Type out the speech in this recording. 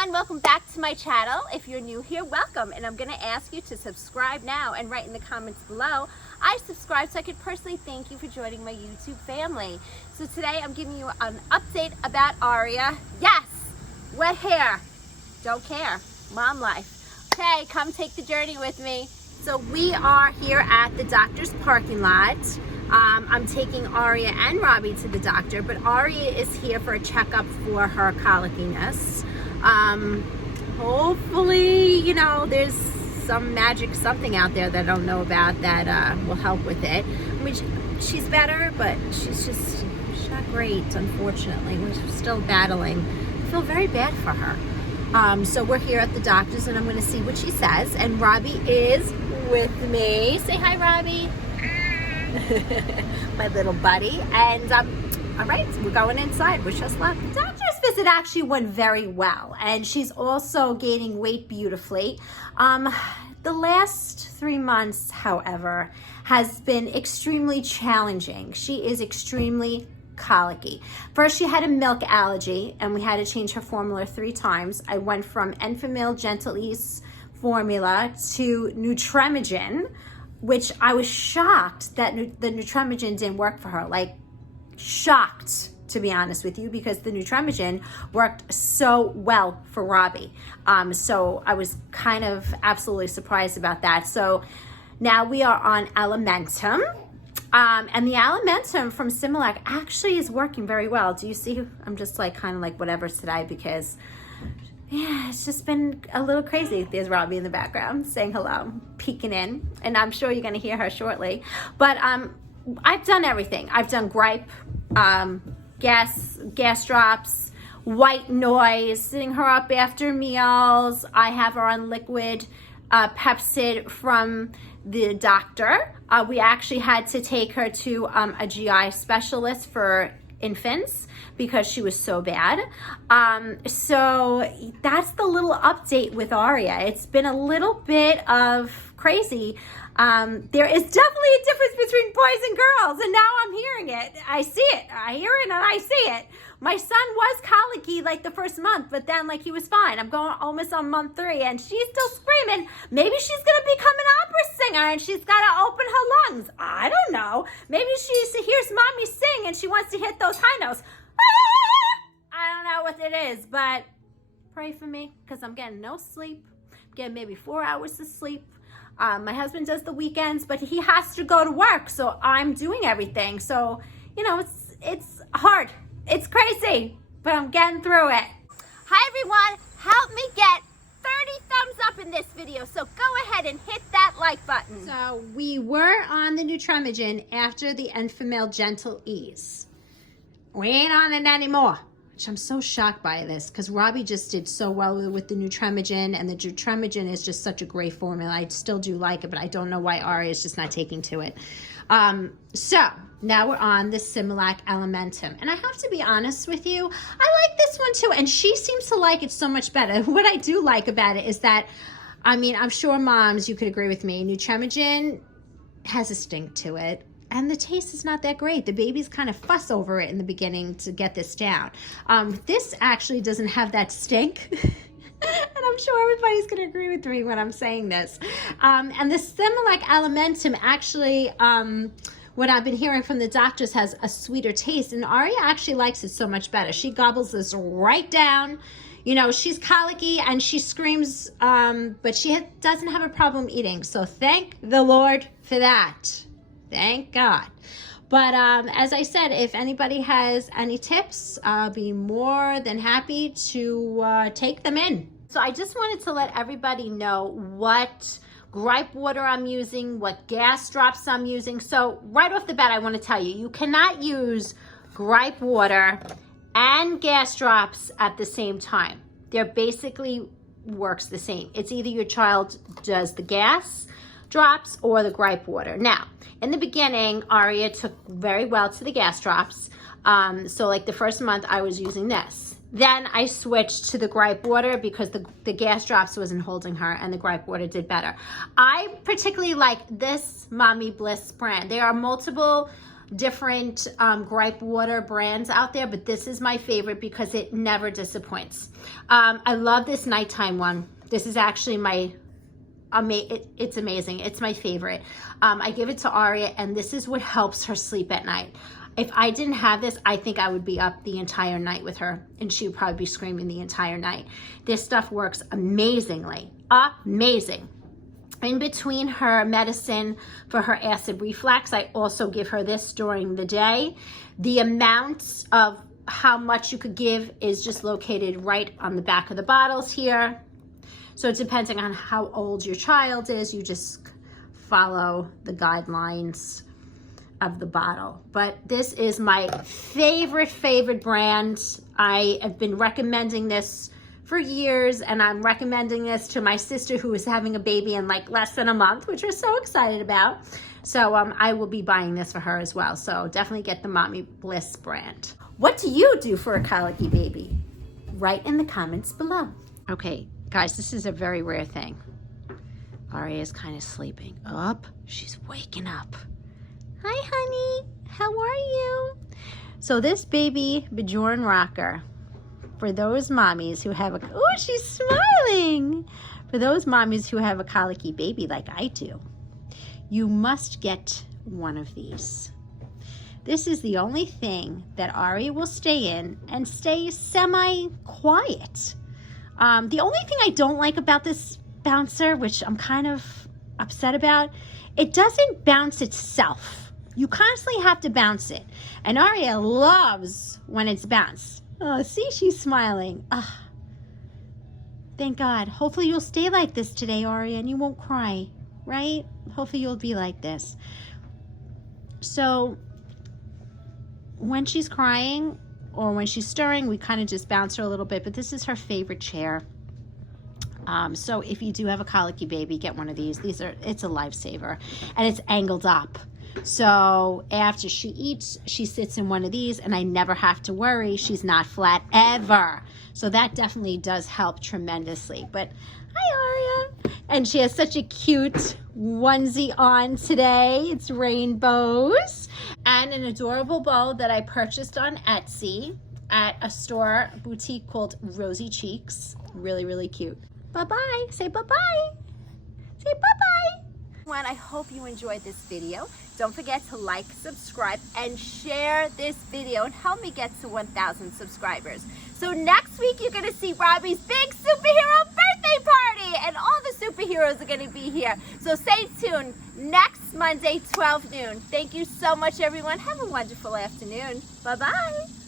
everyone, welcome back to my channel. If you're new here, welcome, and I'm going to ask you to subscribe now and write in the comments below I subscribe so I could personally thank you for joining my YouTube family. So today I'm giving you an update about Aria. Yes, wet hair, don't care, mom life. Okay, come take the journey with me. So we are here at the doctor's parking lot. I'm taking Aria and Robbie to the doctor, but Aria is here for a checkup for her colickiness. Hopefully, you know, there's some magic something out there that I don't know about that will help with it. I mean, she's better, but she's not great, unfortunately. We're still battling. I feel very bad for her. So we're here at the doctor's and I'm going to see what she says. And Robbie is with me. Say hi, Robbie. My little buddy. And all right, we're going inside. Wish us luck. The doctor's visit actually went very well, and she's also gaining weight beautifully. The last 3 months, however, has been extremely challenging. She is extremely colicky. First, she had a milk allergy, and we had to change her formula 3 times. I went from Enfamil Gentle Ease formula to Nutramigen, which I was shocked that the Nutramigen didn't work for her. Like, shocked, to be honest with you, because the Nutramigen worked so well for Robbie. So I was kind of absolutely surprised about that. So now we are on Alimentum. And the Alimentum from Similac actually is working very well. Do you see? I'm just like kind of like whatever today because yeah, it's just been a little crazy. There's Robbie in the background saying hello, peeking in, and I'm sure you're going to hear her shortly. But I've done everything. I've done gripe, gas drops, white noise, sitting her up after meals. I have her on liquid Pepsid from the doctor. We actually had to take her to a GI specialist for infants because she was so bad. So that's the little update with Aria. It's been a little bit of crazy. There is definitely a difference between boys and girls, and now I'm hearing it. I see it. I hear it and I see it. My son was colicky like the first month, but then like he was fine. I'm going almost on month 3 and she's still screaming. Maybe she's going to become an opera singer and she's got to open her lungs. I don't know. Maybe she hears mommy sing and she wants to hit those high notes. I don't know what it is, but pray for me because I'm getting no sleep. I'm getting maybe 4 hours of sleep. My husband does the weekends, but he has to go to work, so I'm doing everything. So, you know, it's hard. It's crazy, but I'm getting through it. Hi, everyone. Help me get 30 thumbs up in this video, so go ahead and hit that like button. So we were on the Nutramigen after the Enfamil Gentle Ease. We ain't on it anymore. I'm so shocked by this because Robbie just did so well with the Nutramigen, and the Nutramigen is just such a great formula. I still do like it, but I don't know why Aria is just not taking to it. So now we're on the Similac Alimentum, and I have to be honest with you, I like this one too, and she seems to like it so much better. What I do like about it is that, I mean, I'm sure moms, you could agree with me, Nutramigen has a stink to it. And the taste is not that great. The babies kind of fuss over it in the beginning to get this down. This actually doesn't have that stink. And I'm sure everybody's going to agree with me when I'm saying this. And the Similac Alimentum actually, what I've been hearing from the doctors, has a sweeter taste. And Aria actually likes it so much better. She gobbles this right down. You know, she's colicky and she screams, but she doesn't have a problem eating. So thank the Lord for that. Thank God. But as I said, if anybody has any tips, I'll be more than happy to take them in. So I just wanted to let everybody know what gripe water I'm using, what gas drops I'm using. So right off the bat, I want to tell you, you cannot use gripe water and gas drops at the same time. They're basically works the same. It's either your child does the gas drops or the gripe water. Now, in the beginning, Aria took very well to the gas drops. So like the first month I was using this. Then I switched to the gripe water because the gas drops wasn't holding her and the gripe water did better. I particularly like this Mommy Bliss brand. There are multiple different gripe water brands out there, but this is my favorite because it never disappoints. I love this nighttime one. This is actually my it's amazing. It's my favorite. I give it to Aria, and this is what helps her sleep at night. If I didn't have this, I think I would be up the entire night with her, and she would probably be screaming the entire night. This stuff works amazingly. Amazing. In between her medicine for her acid reflux, I also give her this during the day. The amount of how much you could give is just located right on the back of the bottles here. So depending on how old your child is, you just follow the guidelines of the bottle. But this is my favorite brand. I have been recommending this for years, and I'm recommending this to my sister who is having a baby in like less than a month, which we're so excited about. So I will be buying this for her as well. So definitely get the Mommy Bliss brand. What do you do for a colicky baby? Write in the comments below. Okay, guys, this is a very rare thing. Aria is kind of sleeping. Up, she's waking up. Hi, honey. How are you? So this baby Bajoran rocker, for those mommies who have a, oh, she's smiling. For those mommies who have a colicky baby like I do, you must get one of these. This is the only thing that Aria will stay in and stay semi-quiet. The only thing I don't like about this bouncer, which I'm kind of upset about, it doesn't bounce itself. You constantly have to bounce it. And Aria loves when it's bounced. Oh, see, she's smiling. Thank God. Hopefully you'll stay like this today, Aria, and you won't cry, right? Hopefully you'll be like this. So when she's crying or when she's stirring, we kind of just bounce her a little bit, but this is her favorite chair. So if you do have a colicky baby, get one of these. It's a lifesaver, and it's angled up. So after she eats, she sits in one of these, and I never have to worry she's not flat ever. So that definitely does help tremendously. But hi, Aria. And she has such a cute onesie on today. It's rainbows. And an adorable bow that I purchased on Etsy at a store boutique called Rosy Cheeks. Really, really cute. Bye-bye. Say bye-bye. Say bye-bye. Everyone, I hope you enjoyed this video. Don't forget to like, subscribe, and share this video and help me get to 1,000 subscribers. So next week, you're going to see Robbie's big superhero birthday party, and all the superheroes are going to be here. So stay tuned next Monday, 12 noon. Thank you so much, everyone. Have a wonderful afternoon. Bye-bye.